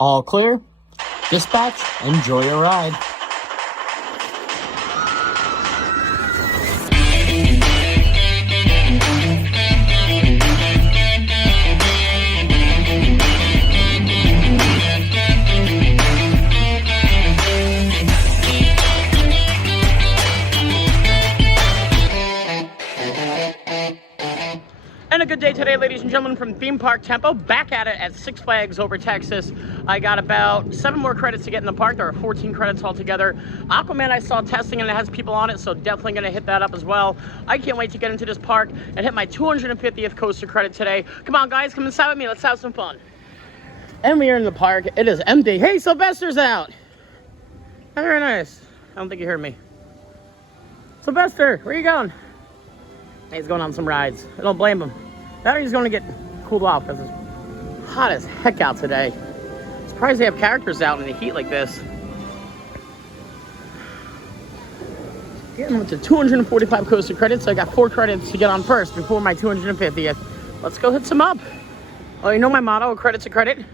All clear. Dispatch, enjoy your ride. And a good day today, ladies and gentlemen, from Theme Park Tempo. Back at it at Six Flags over Texas. I got about 7 more credits to get in the park. There are 14 credits altogether. Aquaman I saw testing and it has people on it, so definitely gonna hit that up as well. I can't wait to get into this park and hit my 250th coaster credit today. Come on guys, come inside with me, let's have some fun. And we are in the park, it is empty. Hey, Sylvester's out. Very nice. I don't think you heard me. Sylvester, where you going? He's going on some rides. I don't blame him. Now he's going to get cooled off because it's hot as heck out today. Surprised they have characters out in the heat like this. Getting up to 245 coaster credits. So I got 4 credits to get on first before my 250th. Let's go hit some up. Oh, you know my motto, a credit's a credit. So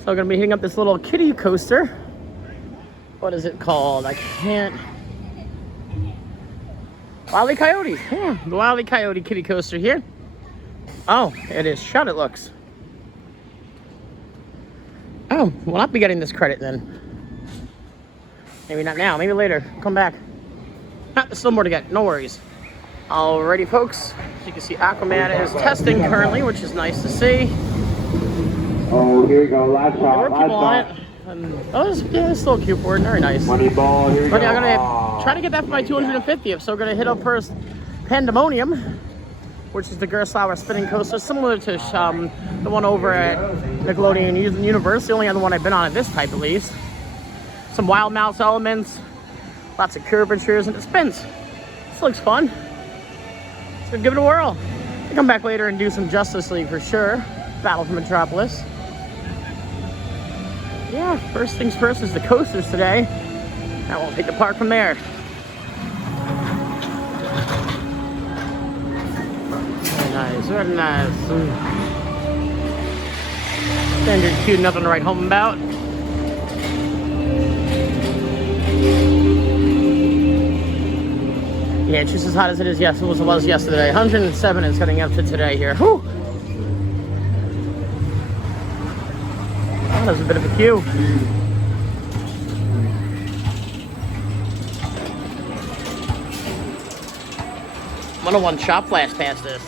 I'm going to be hitting up this little kiddie coaster. What is it called? I can't... Wile E. Coyote. Yeah, the Wile E. Coyote kiddie coaster here. Oh, it is shut, it looks. Oh, we'll not be getting this credit then. Maybe not now, maybe later. Come back. Ah, there's still more to get, no worries. Alrighty, folks. As you can see, Aquaman is testing currently, which is nice to see. Oh, here we go, last shot, There were people on it. Oh, it's still a cute board, very nice. Money ball, here we But go. yeah, I'm gonna try to get that for my 250th, so we're gonna hit up first Pandemonium, which is the Gerstlauer spinning coaster, similar to the one over at Nickelodeon Universe, the only other one I've been on at this type at least. Some Wild Mouse elements, lots of curvatures, and it spins. This looks fun. So give it a whirl. I'll come back later and do some Justice League for sure. Battle for Metropolis. Yeah, first things first is the coasters today. Now we'll take the park from there. Very nice, very nice. Standard queue, nothing to write home about. Yeah, it's just as hot as it is. Yes, it was yesterday. 107 is getting up to today here. Whew. Oh, there's a bit of a queue. 101 shop flash past this.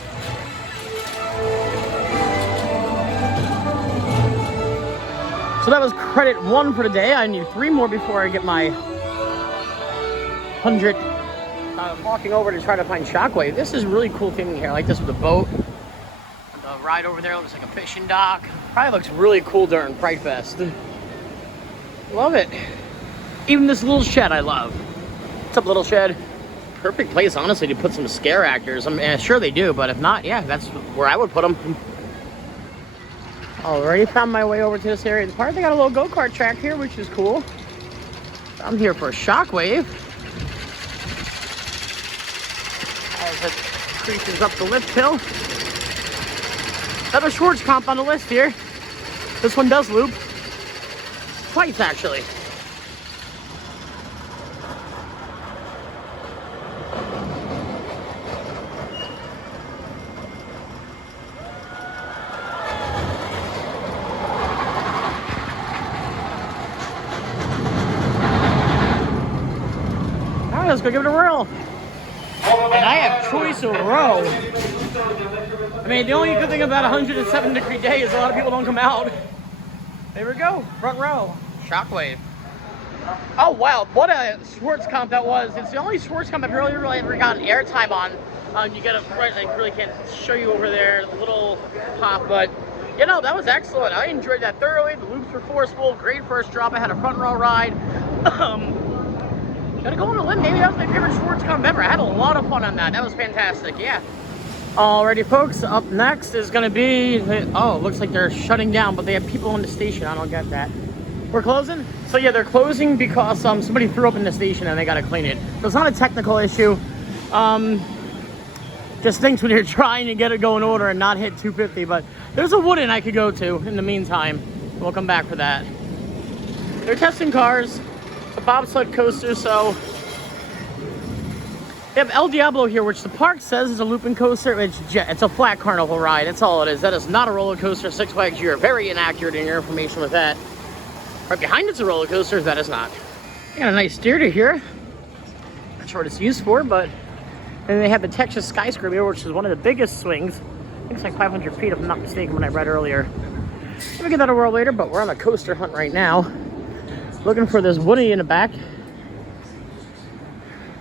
So that was credit 1 for today. I need 3 more before I get my 100. Walking over to try to find Shockwave. This is really cool thing here. I like this with the boat. The ride over there looks like a fishing dock. Probably looks really cool during Fright Fest. Love it. Even this little shed I love. What's up, little shed? Perfect place, honestly, to put some scare actors. I'm sure they do, but if not, yeah, that's where I would put them. Already found my way over to this area of the park. They got a little go-kart track here, which is cool. I'm here for a Shockwave. As it creases up the lift hill. Another Schwarzkopf on the list here. This one does loop. Twice, actually. Alright, let's go give it a whirl. And I have choice of row. I mean, the only good thing about a 107-degree day is a lot of people don't come out. There we go, front row. Shockwave. Oh wow, what a Schwarzkopf that was. It's the only Schwarzkopf I've really ever gotten airtime on. You get a front, I really can't show you over there, the little pop, but you know, that was excellent. I enjoyed that thoroughly. The loops were forceful, great first drop. I had a front row ride. Gotta go on a limb, maybe that was my favorite Schwarzkopf ever. I had a lot of fun on that. That was fantastic, yeah. Alrighty, folks, up next is gonna be, oh, it looks like they're shutting down, but they have people in the station. I don't get that. We're closing? So yeah, they're closing because somebody threw up in the station and they gotta clean it. So it's not a technical issue. Just things when you're trying to get it going order and not hit 250, but there's a Wooden I could go to in the meantime. We'll come back for that. They're testing cars. It's a bobsled coaster, so they have El Diablo here, which the park says is a looping coaster. It's a flat carnival ride. That's all it is. That is not a roller coaster. Six Flags, you're very inaccurate in your information with that. Right behind it's a roller coaster. That is not. They got a nice theater here. Not sure what it's used for, but and they have the Texas Skyscraper, which is one of the biggest swings. I think it's like 500 feet, if I'm not mistaken, when I read earlier. We'll get that a whirl later, but we're on a coaster hunt right now. Looking for this Woody in the back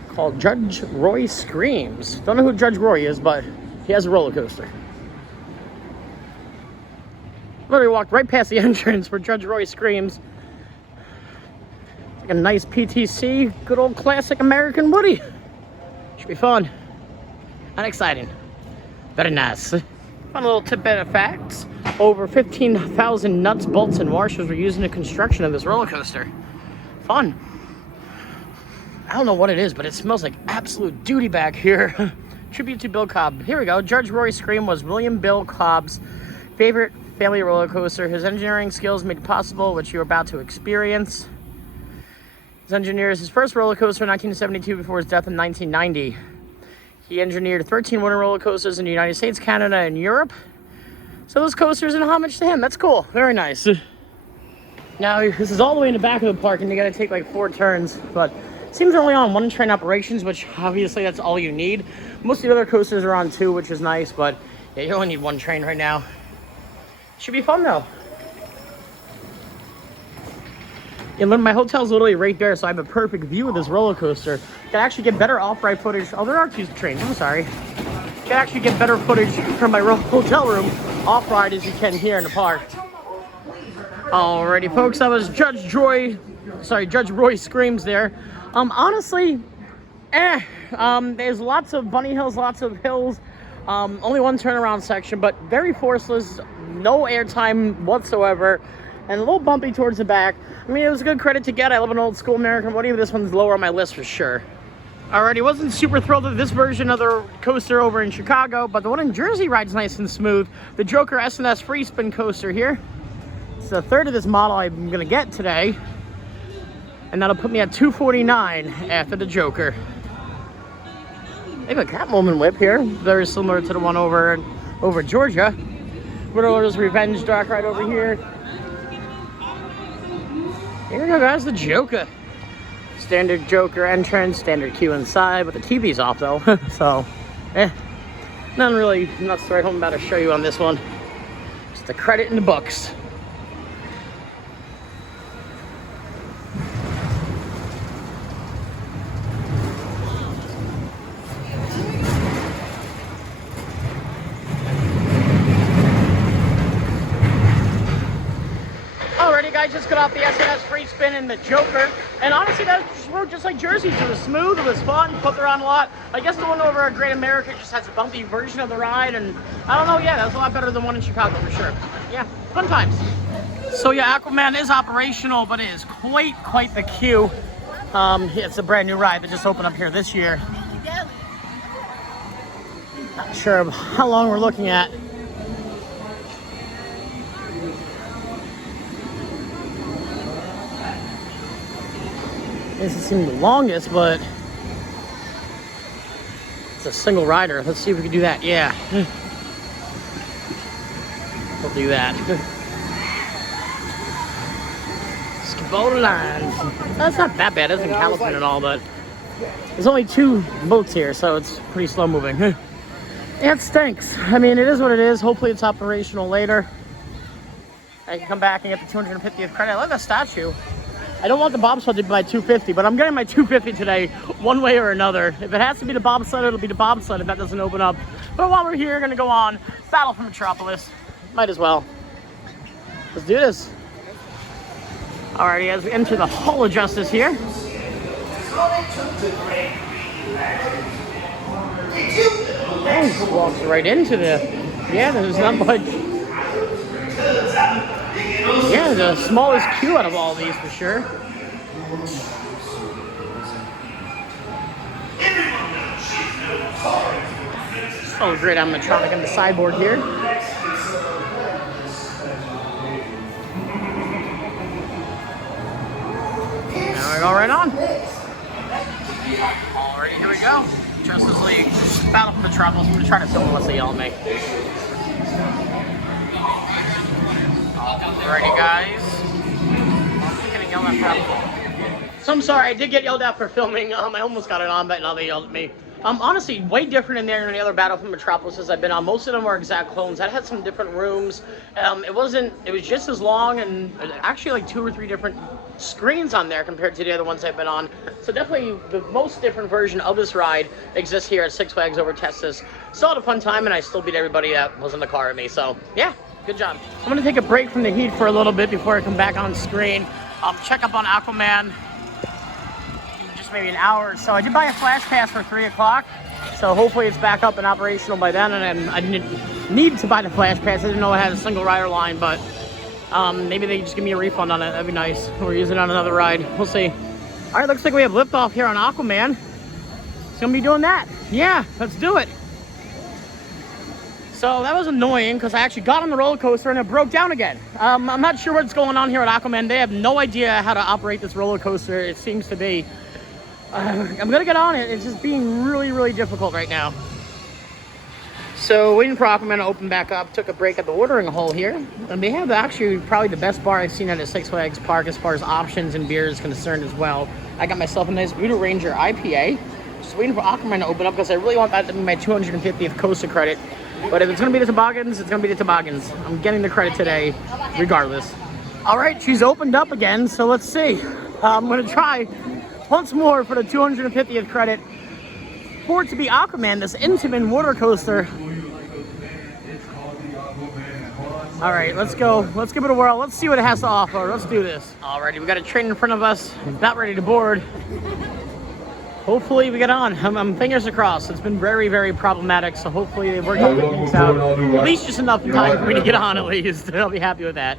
called Judge Roy Screams. Don't know who Judge Roy is, but he has a roller coaster. Literally walked right past the entrance where Judge Roy Screams. Like a nice PTC, good old classic American Woody. Should be fun and exciting. Very nice. Fun little tidbit of facts. Over 15,000 nuts, bolts, and washers were used in the construction of this roller coaster. Fun. I don't know what it is, but it smells like absolute duty back here. Tribute to Bill Cobb. Here we go. Judge Roy Scream was William Bill Cobb's favorite family roller coaster. His engineering skills made possible what you're about to experience. His engineers his first roller coaster in 1972 before his death in 1990. He engineered 13 winter roller coasters in the United States, Canada, and Europe. So those coasters in homage to him. That's cool. Very nice. Now, this is all the way in the back of the park, and you got to take like 4 turns. But it seems they're only on 1 train operations, which obviously that's all you need. Most of the other coasters are on 2, which is nice. But yeah, you only need 1 train right now. Should be fun though. Yeah, my hotel's literally right there, so I have a perfect view of this roller coaster. Can actually get better off-ride footage. Oh, there are 2 trains. I'm sorry. Can actually get better footage from my hotel room off-ride as you can here in the park. Alrighty, folks, that was Judge Roy Screams there. Honestly, there's lots of bunny hills, lots of hills. Only 1 turnaround section, but very forceless, no airtime whatsoever. And a little bumpy towards the back. I mean, it was a good credit to get. I love an old school American Woody, but this one's lower on my list for sure. Alrighty, wasn't super thrilled with this version of the coaster over in Chicago, but the one in Jersey rides nice and smooth. The Joker S&S Free Spin coaster here. It's the 3rd of this model I'm gonna get today. And that'll put me at $249 after the Joker. They have a Catwoman whip here, very similar to the one over Georgia. Widow's Revenge dark ride over here. Here we go, guys, the Joker. Standard Joker entrance, standard queue inside, but the TV's off though. So, nothing really nuts to write home about to show you on this one. Just the credit in the books. Guys, just got off the S&S Free Spin and the Joker, and honestly that rode just like Jersey's. It was smooth, it was fun, put around a lot. I guess the one over at Great America just has a bumpy version of the ride, and I don't know, yeah, that was a lot better than one in Chicago for sure. Yeah, fun times. So yeah, Aquaman is operational, but it is quite the queue. It's a brand new ride that just opened up here this year. Not sure how long we're looking at. This seems the longest, but it's a single rider. Let's see if we can do that. Yeah. We'll do that. Skip all the lines. That's not that bad. It doesn't California at all, but there's only 2 boats here, so it's pretty slow moving. Yeah, it stinks. I mean, it is what it is. Hopefully it's operational later. I can come back and get the 250th credit. I love that statue. I don't want the bobsled to be my 250, but I'm getting my 250 today, one way or another. If it has to be the bobsled, it'll be the bobsled if that doesn't open up. But while we're here, gonna go on Battle for Metropolis. Might as well. Let's do this. Alrighty, as we enter the Hall of Justice here. Oh, walks right into yeah, there's not much. Yeah, the smallest queue out of all these for sure. Oh, great animatronic on the sideboard here. go right on. Alrighty, here we go. Justice League, Battle for Metropolis. I'm gonna try to film unless they yell at me. Alrighty, guys. I'm getting yelled at for. So I'm sorry, I did get yelled at for filming. I almost got it on, but now they yelled at me. Honestly, way different in there than the other Battle for Metropolises I've been on. Most of them are exact clones. That had some different rooms. It was just as long and actually like 2 or 3 different screens on there compared to the other ones I've been on. So definitely the most different version of this ride exists here at Six Flags Over Texas. Still had a fun time, and I still beat everybody that was in the car with me. So yeah, good job. I'm gonna take a break from the heat for a little bit before I come back on screen. Check up on Aquaman. Maybe an hour or so. I did buy a flash pass for 3 o'clock, so hopefully it's back up and operational by then. And I didn't need to buy the flash pass. I didn't know it had a single rider line, but maybe they just give me a refund on it. That'd be nice. We're using it on another ride. We'll see. All right, looks like we have liftoff here on Aquaman. It's gonna be doing that. Yeah, let's do it. So that was annoying because I actually got on the roller coaster and it broke down again. I'm not sure what's going on here at Aquaman. They have no idea how to operate this roller coaster. It seems to be. I'm gonna get on it. It's just being really, really difficult right now. So waiting for Aquaman to open back up. Took a break at the watering hole here. And they have actually probably the best bar I've seen at a Six Flags park as far as options and beer is concerned as well. I got myself a nice Voodoo Ranger IPA. Just waiting for Aquaman to open up because I really want that to be my 250th Costa credit. But if it's gonna be the toboggans, it's gonna be the toboggans. I'm getting the credit today, regardless. All right, she's opened up again, so let's see. I'm gonna try once more for the 250th credit for it to be Aquaman, this Intamin water coaster. All right, let's go. Let's give it a whirl. Let's see what it has to offer. Let's do this. Alrighty, we got a train in front of us. About ready to board. Hopefully we get on. I'm fingers crossed. It's been very, very problematic, so hopefully they work all the kinks out. At least just enough time for me to get on at least. I'll be happy with that.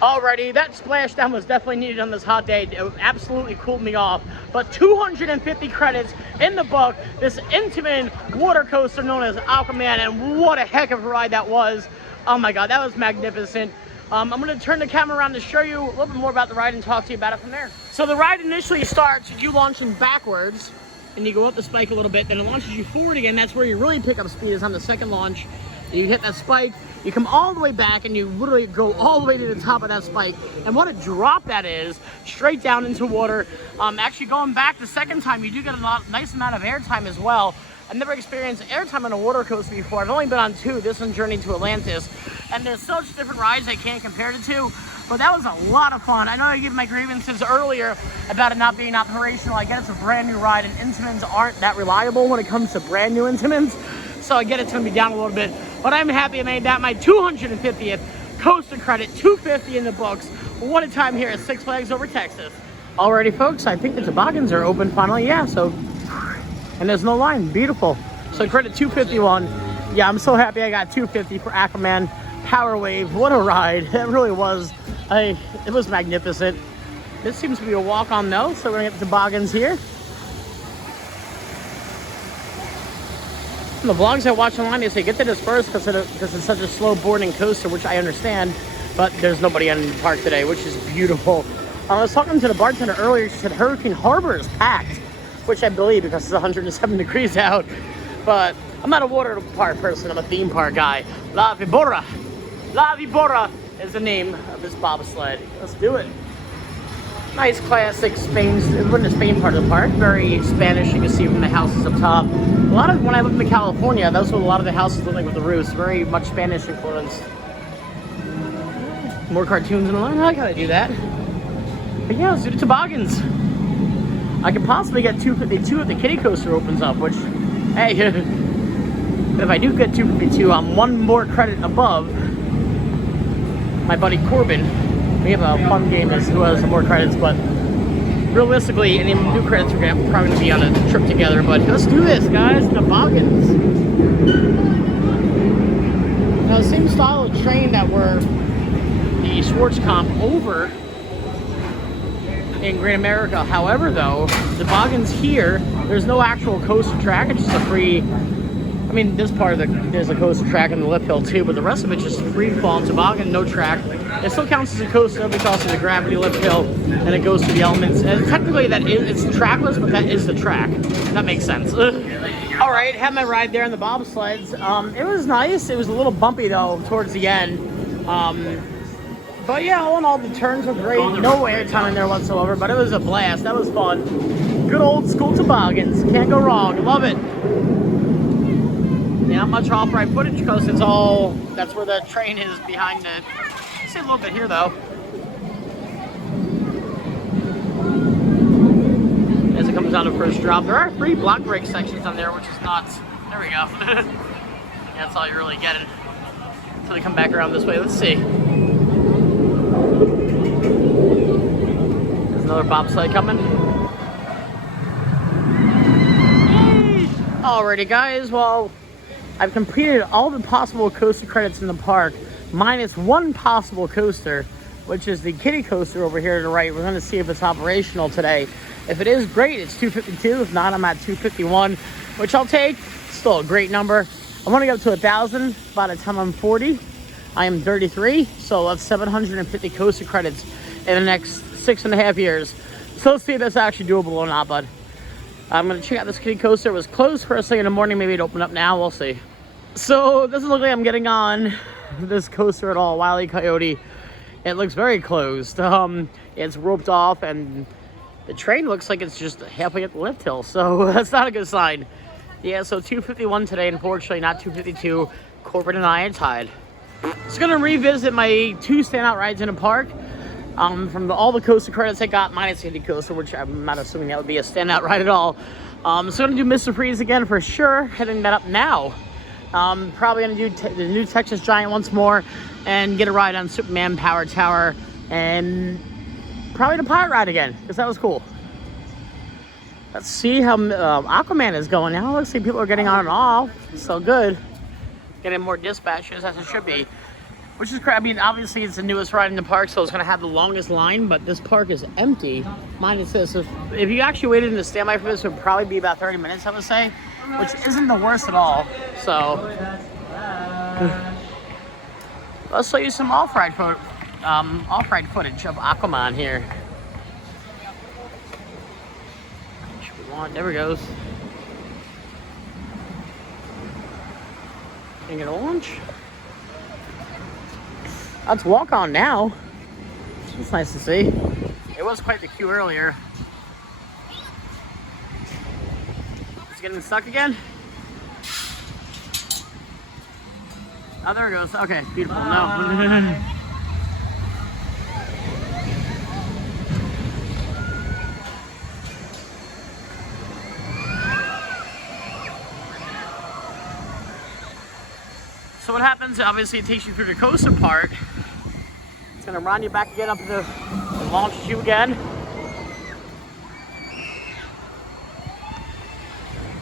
Alrighty, that splashdown was definitely needed on this hot day. It absolutely cooled me off. But 250 credits in the book. This Intamin water coaster known as Aquaman, and what a heck of a ride that was. Oh my God, that was magnificent. I'm gonna turn the camera around to show you a little bit more about the ride and talk to you about it from there. So the ride initially starts with you launching backwards, and you go up the spike a little bit, then it launches you forward again. That's where you really pick up speed, is on the second launch. You hit that spike, you come all the way back, and you literally go all the way to the top of that spike. And what a drop that is, straight down into water. Actually going back the second time, you do get a nice amount of airtime as well. I've never experienced airtime on a water coaster before. I've only been on 2, this one Journey to Atlantis. And there's such different rides I can't compare it to, but that was a lot of fun. I know I gave my grievances earlier about it not being operational. I get it's a brand new ride, and Intamins aren't that reliable when it comes to brand new Intamins. So I get it's gonna be down a little bit, but I'm happy I made that my 250th Costa credit, 250 in the books. What a time here at Six Flags Over Texas. Alrighty folks, I think the toboggans are open finally, yeah, so, and there's no line, beautiful. So credit 251. Yeah, I'm so happy I got 250 for Aquaman Power Wave. What a ride, it really was. It was magnificent. This seems to be a walk on though, so we're gonna get the toboggans here. In the vlogs I watch online, they say get to this first because it's such a slow boarding coaster, which I understand, but there's nobody in the park today, which is beautiful. I was talking to the bartender earlier. She said Hurricane Harbor is packed, which I believe because it's 107 degrees out, but I'm not a water park person, I'm a theme park guy. La Vibora. La Vibora is the name of this bobsled. Let's do it. Nice classic Spain, we're in the Spain part of the park, very Spanish, you can see from the houses up top. A lot of, when I lived in California, that's what a lot of the houses look like with the roofs, very much Spanish influenced. More cartoons in the line, I gotta do that. But yeah, let's do the toboggans. I could possibly get 252 if the kiddie coaster opens up, which, hey, if I do get 252, I'm one more credit above my buddy Corbin. We have a fun game as who has some more credits, but realistically, any new credits we're probably going to be on a trip together. But let's do this, guys. Toboggans. Now, the same style of train that were the Schwarzkopf over in Great America. However, though, the toboggans here, there's no actual coaster track. It's just a free I mean, this part of there's a coaster track and the lift hill too, but the rest of it just free fall, toboggan, no track. It still counts as a coaster because of the gravity lift hill, and it goes to the elements. And technically, it's trackless, but that is the track. That makes sense. All right, had my ride there on the bobsleds. It was nice. It was a little bumpy though towards the end. But yeah, all in all, the turns were great. No air time in there whatsoever, but it was a blast. That was fun. Good old school toboggans. Can't go wrong. Love it. Yeah, not much off-ride footage because it's all, that's where the train is behind it. See a little bit here though. As it comes down to first drop. There are 3 block brake sections on there, which is nuts. There we go. That's all you're really getting. Until they come back around this way. Let's see. There's another bobsled coming. Alrighty guys, well, I've completed all the possible coaster credits in the park, minus one possible coaster, which is the kiddie coaster over here to the right. We're going to see if it's operational today. If it is, great, it's 252. If not, I'm at 251, which I'll take. Still a great number. I want to get up to 1,000. By the time I'm 40, I am 33, so that's 750 coaster credits in the next 6.5 years. So let's see if that's actually doable or not, bud. I'm going to check out this kiddie coaster. It was closed first thing in the morning. Maybe it opened up now. We'll see. So it doesn't look like I'm getting on this coaster at all. Wile E. Coyote. It looks very closed. It's roped off, and the train looks like it's just halfway up the lift hill. So that's not a good sign. Yeah, so 251 today, unfortunately, not 252. Corbin and I are tied. Just going to revisit my 2 standout rides in the park. From all the coaster credits I got, minus the kiddie coaster, which I'm not assuming that would be a standout ride at all. So I'm going to do Mr. Freeze again for sure, heading that up now. Probably going to do the new Texas Giant once more, and get a ride on Superman Power Tower, and probably the pirate ride again, because that was cool. Let's see how Aquaman is going now. Let's see, people are getting on and off. So good. Getting more dispatches, as it should be. Which is crap. I mean, obviously it's the newest ride in the park, so it's going to have the longest line, but this park is empty. Minus this. If you actually waited in the standby for this, it would probably be about 30 minutes, I would say. Which isn't the worst at all. So, let's show you some off-ride footage of Aquaman here. Which we want. There we goes. Can you get a launch? Let's walk on now. It's nice to see. It was quite the queue earlier. It's getting stuck again. Oh, there it goes. Okay, beautiful. No. So what happens, obviously it takes you through the coaster part. It's gonna run you back again up to the launches you again.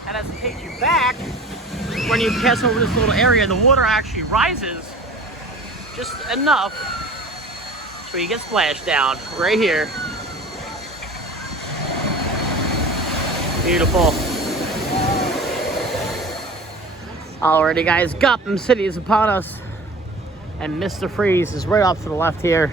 And as it takes you back, when you pass over this little area, the water actually rises just enough so you get splashed down right here. Beautiful. Alrighty guys, Gotham City is upon us, and Mr. Freeze is right off to the left here.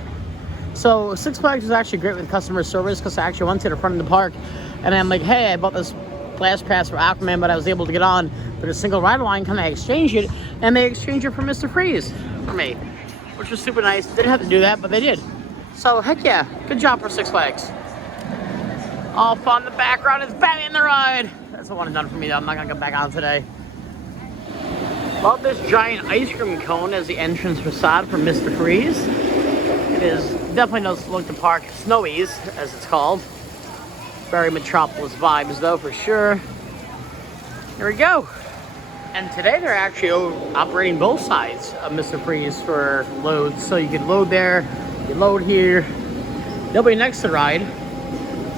So Six Flags is actually great with customer service, because I actually went to the front of the park and I'm like, hey, I bought this Flash Pass for Aquaman, but I was able to get on with a single ride line. Can I exchange it? And they exchanged it for Mr. Freeze for me, which was super nice. Didn't have to do that, but they did. So heck yeah, good job for Six Flags. All fun in the background is Batman the Ride. That's the one done for me though. I'm not gonna come back on today. Love this giant ice cream cone as the entrance facade for Mr. Freeze. It is definitely does look the park Snowies, as it's called. Very Metropolis vibes though, for sure. Here we go. And today they're actually operating both sides of Mr. Freeze for loads. So you can load there, you load here. Nobody next to the ride.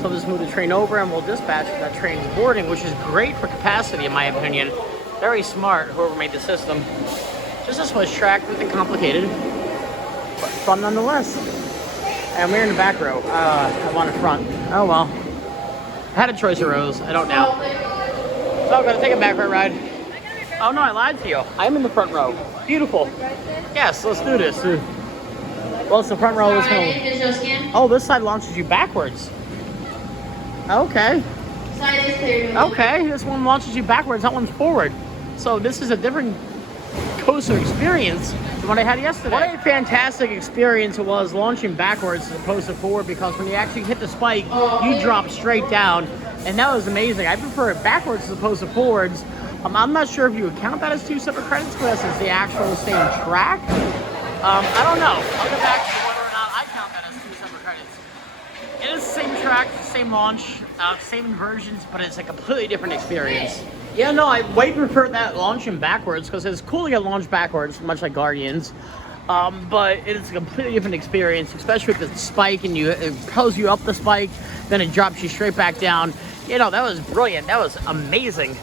So I'll just move the train over and we'll dispatch that train's boarding, which is great for capacity in my opinion. Very smart, whoever made the system. Just a switch track, nothing complicated, but fun nonetheless. And we're in the back row. I want it front. Oh well. I had a choice of rows. I don't now. So I'm gonna take a back row ride. Oh no, I lied to you. I'm in the front row. Beautiful. Yes, let's do this. Well, it's the front row. Oh, this side launches you backwards. Okay. Okay, this one launches you backwards. That one's forward. So this is a different coaster experience than what I had yesterday. What a fantastic experience it was launching backwards as opposed to forward, because when you actually hit the spike, you drop straight down, and that was amazing. I prefer it backwards as opposed to forwards. I'm not sure if you would count that as 2 separate credits, because it's the actual same track. I don't know. I'll get back to whether or not I count that as 2 separate credits. It is the same track, same launch, same inversions, but it's a completely different experience. Yeah, no, I way prefer that launching backwards, because it's cool to get launched backwards, much like Guardians. But it's a completely different experience, especially with the spike, and it pulls you up the spike, then it drops you straight back down. You know, that was brilliant. That was amazing.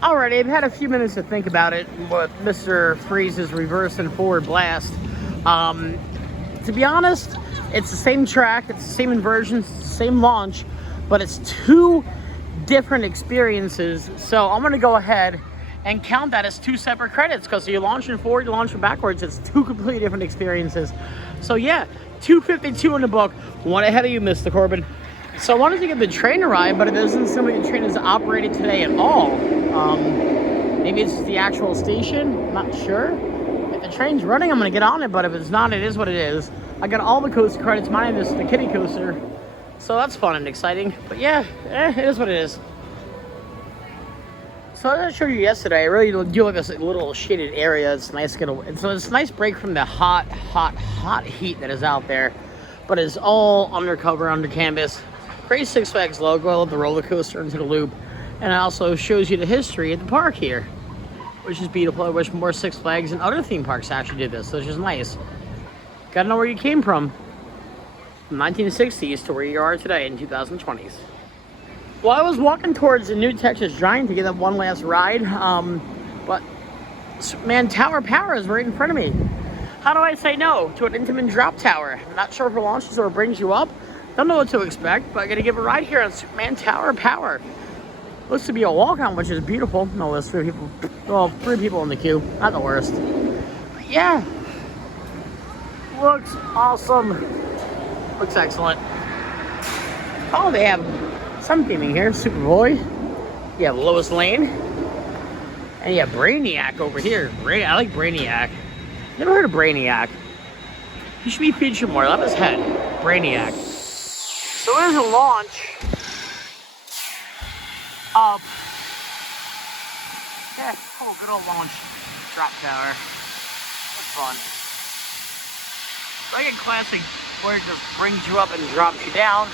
Alrighty, I've had a few minutes to think about it, with Mr. Freeze's reverse and forward blast. To be honest, it's the same track, it's the same inversions, it's the same launch, but it's 2 different experiences. So I'm gonna go ahead and count that as 2 separate credits, because you're launching forward, you're launching backwards. It's 2 completely different experiences. So yeah, 252 in the book, 1 ahead of you, Mr. Corbin. So I wanted to get the train a ride, but it doesn't seem like the train is operated today at all. Maybe it's the actual station, I'm not sure. If the train's running, I'm gonna get on it, but if it's not, it is what it is. I got all the coaster credits, mine is the kiddie coaster. So that's fun and exciting. But yeah, it is what it is. So as I showed you yesterday, I really do like this little shaded area. It's nice to get a, so it's a nice break from the hot heat that is out there. But it's all undercover, under canvas. Great Six Flags logo, the roller coaster into the loop. And it also shows you the history of the park here, which is beautiful. I wish more Six Flags and other theme parks actually did this, which is nice. Gotta know where you came from 1960s to where you are today in 2020s. Well, I was walking towards the new Texas Giant to get that one last ride, but man, Tower Power is right in front of me. How do I say no to an Intamin drop tower? I'm not sure if it launches or brings you up. Don't know what to expect, but I gotta give a ride here on Superman Tower Power. Looks to be a walk-on, which is beautiful. No, there's 3 people. Well, 3 people in the queue. Not the worst. But yeah. Looks awesome. Looks excellent. Oh, they have some theming here. Superboy. You have Lois Lane. And you have Brainiac over here. I like Brainiac. Never heard of Brainiac. He should be featured more. Love his head. Brainiac. So there's a launch of, yeah, cool, good old launch drop tower. That's fun. Like a classic where it just brings you up and drops you down,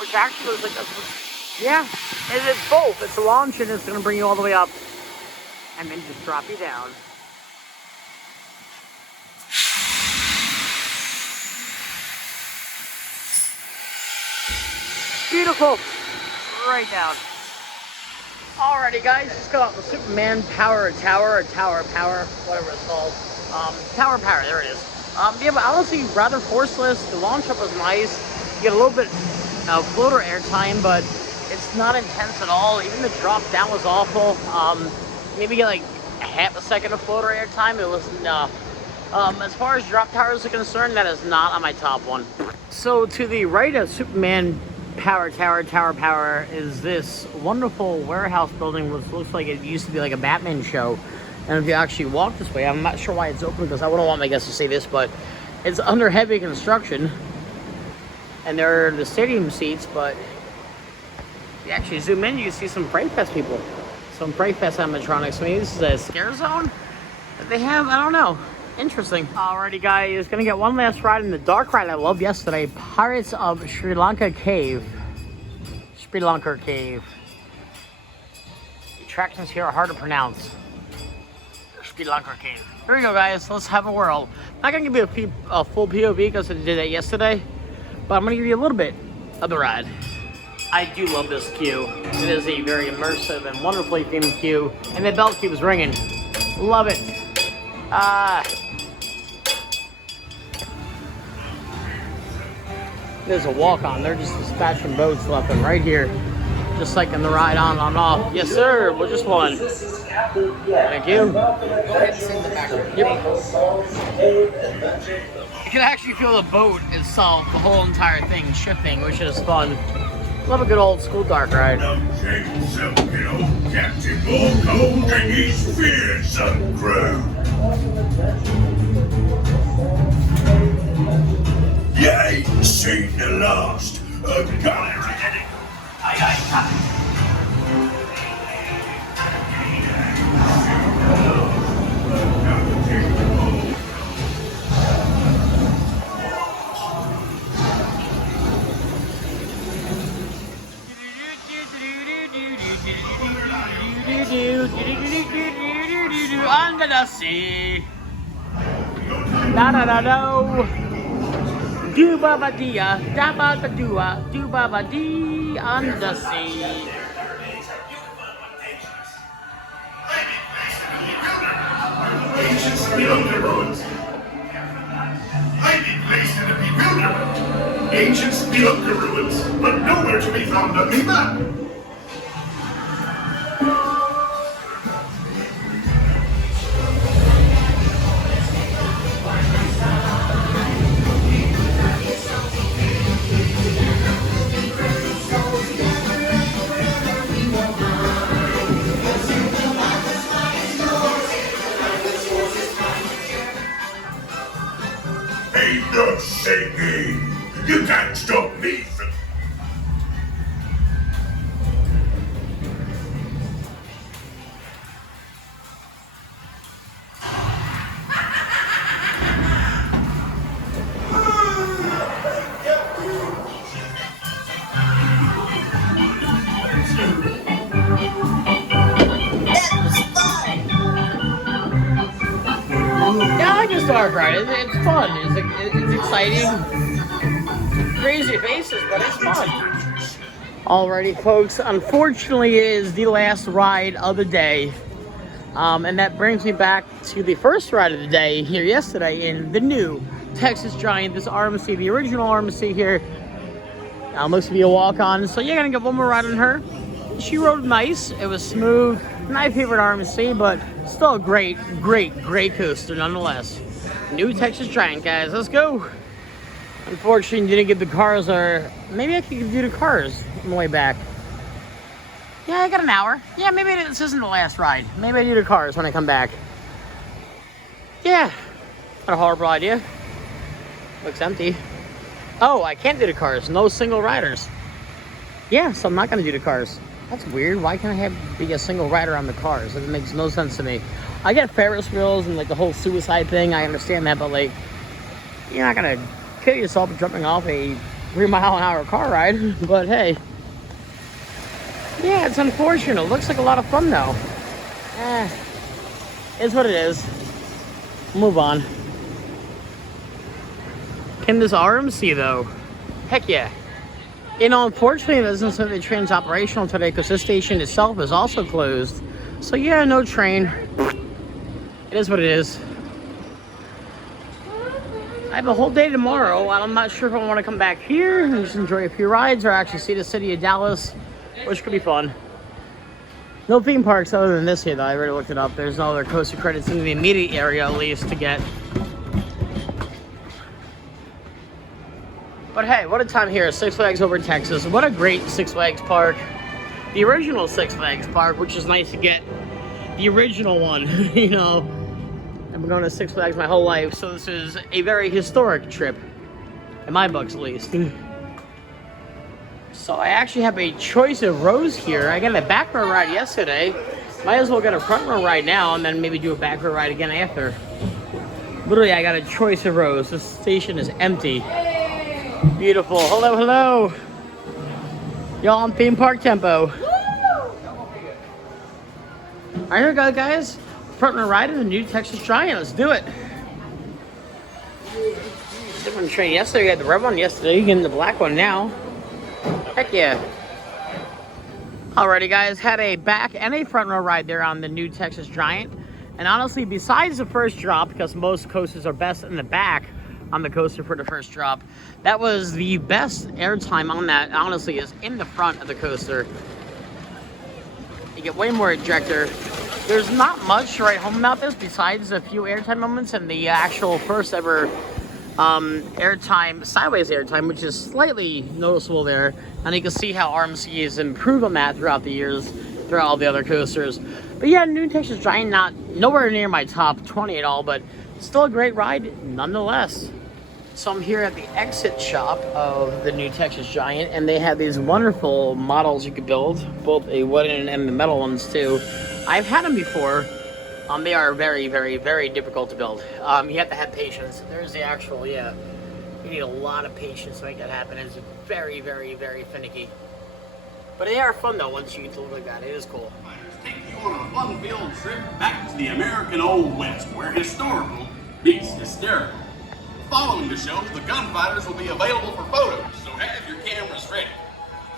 which actually is like, yeah, it is both. It's a launch and it's going to bring you all the way up and then just drop you down. Beautiful. Right down. Alrighty guys, just got off the Superman Power Tower, or Tower Power, whatever it's called. Tower Power, there it is. Yeah, but honestly, rather forceless. The launch up was nice. You get a little bit of floater airtime, but it's not intense at all. Even the drop down was awful. Maybe get like a half a second of floater airtime. It was no. As far as drop towers are concerned, that is not on my top one. So to the right of Superman Power Power is this wonderful warehouse building, which looks like it used to be like a Batman show. And if you actually walk this way, I'm not sure why it's open, because I wouldn't want my guests to see this, but it's under heavy construction. And there are the stadium seats, but if you actually zoom in, you can see some Fright Fest people. Some Fright Fest animatronics. Maybe this is a scare zone that they have, I don't know. Interesting. Alrighty guys, gonna get one last ride in the dark ride I loved yesterday. Pirates of Sri Lanka Cave. Sri Lanka Cave. The attractions here are hard to pronounce. Sri Lanka Cave. Here we go guys, let's have a whirl. Not gonna give you a full POV because I did that yesterday, but I'm gonna give you a little bit of the ride. I do love this queue. It is a very immersive and wonderfully themed queue, and the bell keeps ringing. Love it. There's a walk-on. They're just dispatching boats left and right here. Just like in the ride on and off. Yes, sir. We'll just one. Thank you. Yep. You can actually feel the boat itself, the whole entire thing shifting, which is fun. Love a good old school dark ride. Captain Bull and his fearsome crew. You ain't seen the last of Galaxy. Under the sea. Da da da do. Do ba ba dia, da ba da dua, do ba ba dee on the sea. Ancient Spelunker ruins. I've been placed in a bewilderment. Ancient Spelunker ruins, but nowhere to be found on the map. Ain't no singing. You can't stop me from... Yeah, I like this dark ride. It's fun. It's exciting. Crazy faces, but it's fun. Alrighty, folks. Unfortunately, it is the last ride of the day. And that brings me back to the first ride of the day here yesterday in the new Texas Giant. This RMC, the original RMC here. Looks to be a walk-on. So you're going to get one more ride on her. She rode nice. It was smooth. My favorite RMC, but still a great coaster nonetheless. New Texas Giant, guys. Let's go. Unfortunately, didn't get the cars, or maybe I could do the cars on the way back. Yeah, I got an hour. Yeah, maybe this isn't the last ride. Maybe I do the cars when I come back. Yeah, not a horrible idea. Looks empty. Oh, I can't do the cars. No single riders. Yeah, so I'm not going to do the cars. That's weird. Why can't I be a single rider on the cars? It makes no sense to me. I get Ferris wheels and like the whole suicide thing. I understand that, but like, you're not going to kill yourself jumping off a 3-mile-an-hour car ride. But hey, yeah, it's unfortunate. It looks like a lot of fun though. It's what it is. Move on. Can this RMC though? Heck yeah. You know, unfortunately, it doesn't say the train's operational today because this station itself is also closed. So yeah, no train. It is what it is. I have a whole day tomorrow, and I'm not sure if I want to come back here and just enjoy a few rides or actually see the city of Dallas, which could be fun. No theme parks other than this here, though. I already looked it up. There's no other coaster credits in the immediate area, at least, to get. But hey, what a time here at Six Flags Over Texas. What a great Six Flags park. The original Six Flags park, which is nice to get the original one. You know, I've been going to Six Flags my whole life, so this is a very historic trip. In my books, at least. So I actually have a choice of rows here. I got a back row ride yesterday. Might as well get a front row ride now and then maybe do a back row ride again after. Literally, I got a choice of rows. This station is empty. Beautiful. Hello, hello. Y'all on theme park tempo. Alright, here we go, guys. Front row ride in the new Texas Giant. Let's do it. Different train yesterday. We had the red one yesterday. You're getting the black one now. Heck yeah. Alrighty, guys. Had a back and a front row ride there on the new Texas Giant. And honestly, besides the first drop, because most coasters are best in the back on the coaster for the first drop, that was the best airtime on that, honestly, is in the front of the coaster. You get way more ejector. There's not much to write home about this besides a few airtime moments and the actual first ever airtime, sideways airtime, which is slightly noticeable there. And you can see how RMC has improved on that throughout the years, throughout all the other coasters. But yeah, New Texas Giant, not nowhere near my top 20 at all, but still a great ride nonetheless. So I'm here at the exit shop of the New Texas Giant, and they have these wonderful models you could build, both a wooden and the metal ones too. I've had them before. They are very, very, very difficult to build. You have to have patience. There's the actual, yeah. You need a lot of patience to make that happen. It's very, very, very finicky. But they are fun though once you get to look like that. It is cool. Take you on a fun-filled trip back to the American Old West, where historical meets hysterical. Following the show, the gunfighters will be available for photos, so have your cameras ready.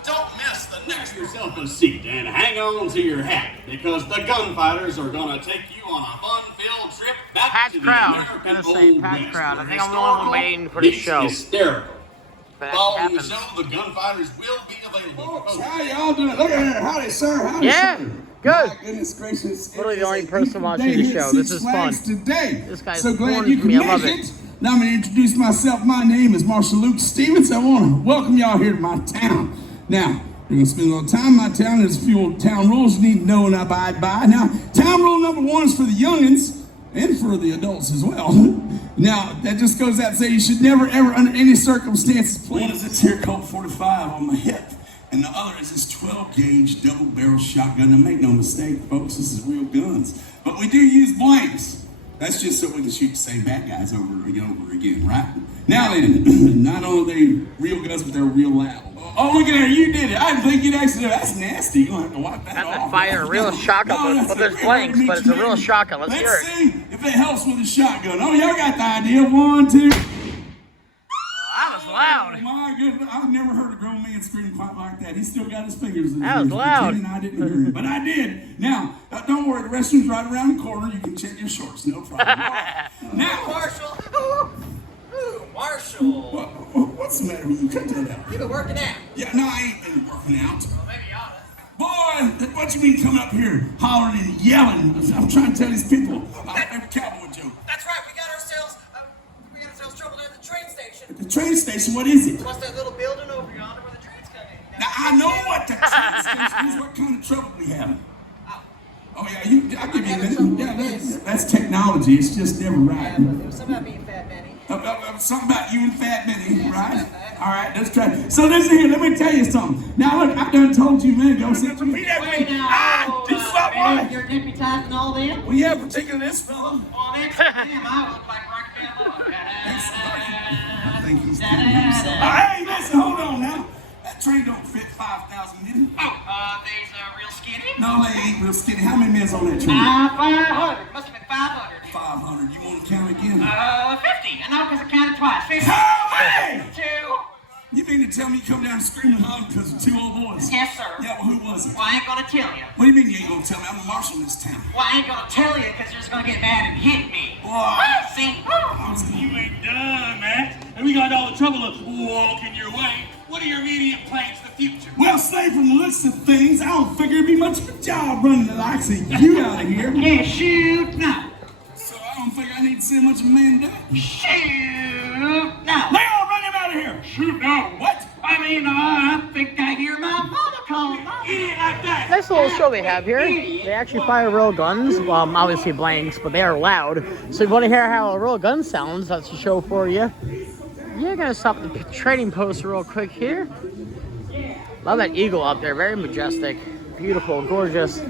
Don't miss the next. Yourself a seat and hang on to your hat, because the gunfighters are going to take you on a fun-filled trip back to the American Old West. I think I'm the only one waiting for this show. Hysterical. Following the show, the gunfighters will be available for photos. How y'all doing? Look at that. Howdy, sir. Howdy, Yeah, sir. good. My goodness gracious. Literally the It only is a person watching day the here at show. This Six is fun. Flags Today. This guy's so glad born you for can me. I make love it. it. Now I'm going to introduce myself. My name is Marshall Luke Stevens. I want to welcome y'all here to my town. Now, we're going to spend a little time in my town. There's a few town rules you need to know and abide by. Now, town rule number 1 is for the youngins and for the adults as well. Now, that just goes out to say you should never, ever, under any circumstances, play. One is this here Colt 45 on my hip, and the other is this 12-gauge double-barrel shotgun. Now, make no mistake, folks, this is real guns. But we do use blanks. That's just so we can shoot the same bad guys over and over again, right? Now, ladies, not only are they real guns, but they're real loud. Oh, look at that, you did it. I didn't think you'd actually do it. That's nasty. You're going to have to wipe that That's off. a fire, a real shotgun, but there's blanks, but it's a real shotgun. Let's hear it. See if it helps with the shotgun. Oh, y'all got the idea. 1, 2. That was loud. Oh, my goodness. I've never heard a grown man scream quite like that. He still got his fingers in his That was ears. loud. Pretending I didn't hear it, but I did. Now, don't worry. The restroom's right around the corner. You can check your shorts. No problem. Now, Marshall. Ooh, Marshall. what's the matter with you? Cut that out. You been working out? Yeah, no, I ain't been working out. Well, maybe you oughta. Boy, what you mean coming up here hollering and yelling? I'm trying to tell these people every cowboy joke. That's right. We got ourselves trouble at the train station. The train station, what is it? What's that little building over yonder where the trains come in? Now I know what the train station is. What kind of trouble we having? Oh yeah, I'll give you a minute. Yeah, that's technology. It's just never right. It was something about being Fat Benny. Something about you and Fat Benny, right? All right, let's try it. So listen here, let me tell you something. Now look, I done told you a minute ago. Repeat that to me. This is what boy. You're deputized and all that? Well, yeah, particularly this fella. Oh, that's damn, I look like Rocky I think he's kidding himself. Hey, listen, hold on now. That train don't fit 5,000 men. Oh, these are real skinny? No, they ain't real skinny. How many men's on that train? 500. Must have been 500. 500. You want to count again? 50. I know because I counted twice. 50. How many? 2. You mean to tell me you come down screaming hung because of 2 old boys? Yes, sir. Yeah, well, who was it? Well, I ain't gonna tell you. What do you mean you ain't gonna tell me? I'm the marshal in this town. Well, I ain't gonna tell you because you're just gonna get mad and hit me. Boy. See? You ain't done, Matt. And we got all the trouble of walking your way. What are your immediate plans for the future? Well, say from the list of things, I don't figure it'd be much of a job running the likes of you out of here. Yeah, shoot now. So I don't think I need to see much of a man do it. Shoot now. Now, run him out of here. Shoot now. What? I mean, I think I hear my mama calling. Idiot like that. Nice little show they have here. They actually fire real guns, obviously blanks, but they are loud. So if you want to hear how a real gun sounds, that's a show for you. Yeah, gonna stop the trading post real quick here. Love that eagle up there, very majestic, beautiful, gorgeous.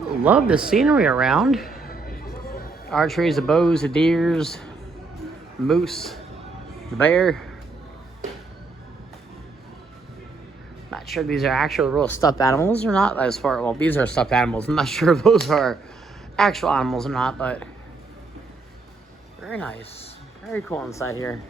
Love the scenery around. Archeries, the bows, the deers, moose, the bear. Not sure if these are actual real stuffed animals or not. As far, well, these are stuffed animals. I'm not sure if those are actual animals or not, but very nice. Very cool inside here.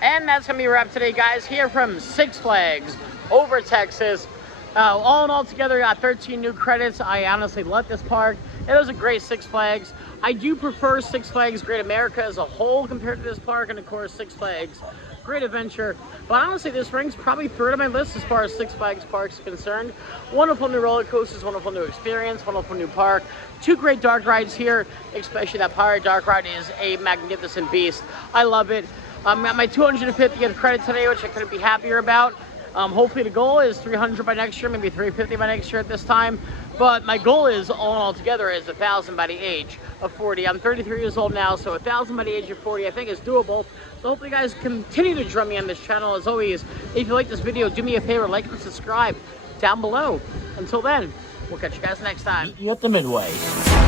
And that's gonna be a wrap today, guys. Here from Six Flags over Texas. All in all together, got 13 new credits. I honestly love this park. It was a great Six Flags. I do prefer Six Flags Great America as a whole compared to this park, and of course Six Flags Great Adventure. But honestly, this ranks probably third on my list as far as Six Flags parks is concerned. Wonderful new roller coasters, wonderful new experience, wonderful new park. Two great dark rides here, especially that Pirate Dark Ride is a magnificent beast. I love it. I'm at my 250th credit today, which I couldn't be happier about. Hopefully the goal is 300 by next year, maybe 350 by next year at this time. But my goal is, all in all together, is 1,000 by the age of 40. I'm 33 years old now, so 1,000 by the age of 40 I think is doable. So hopefully you guys continue to join me on this channel. As always, if you like this video, do me a favor, like and subscribe down below. Until then, we'll catch you guys next time. Meet you at the Midway.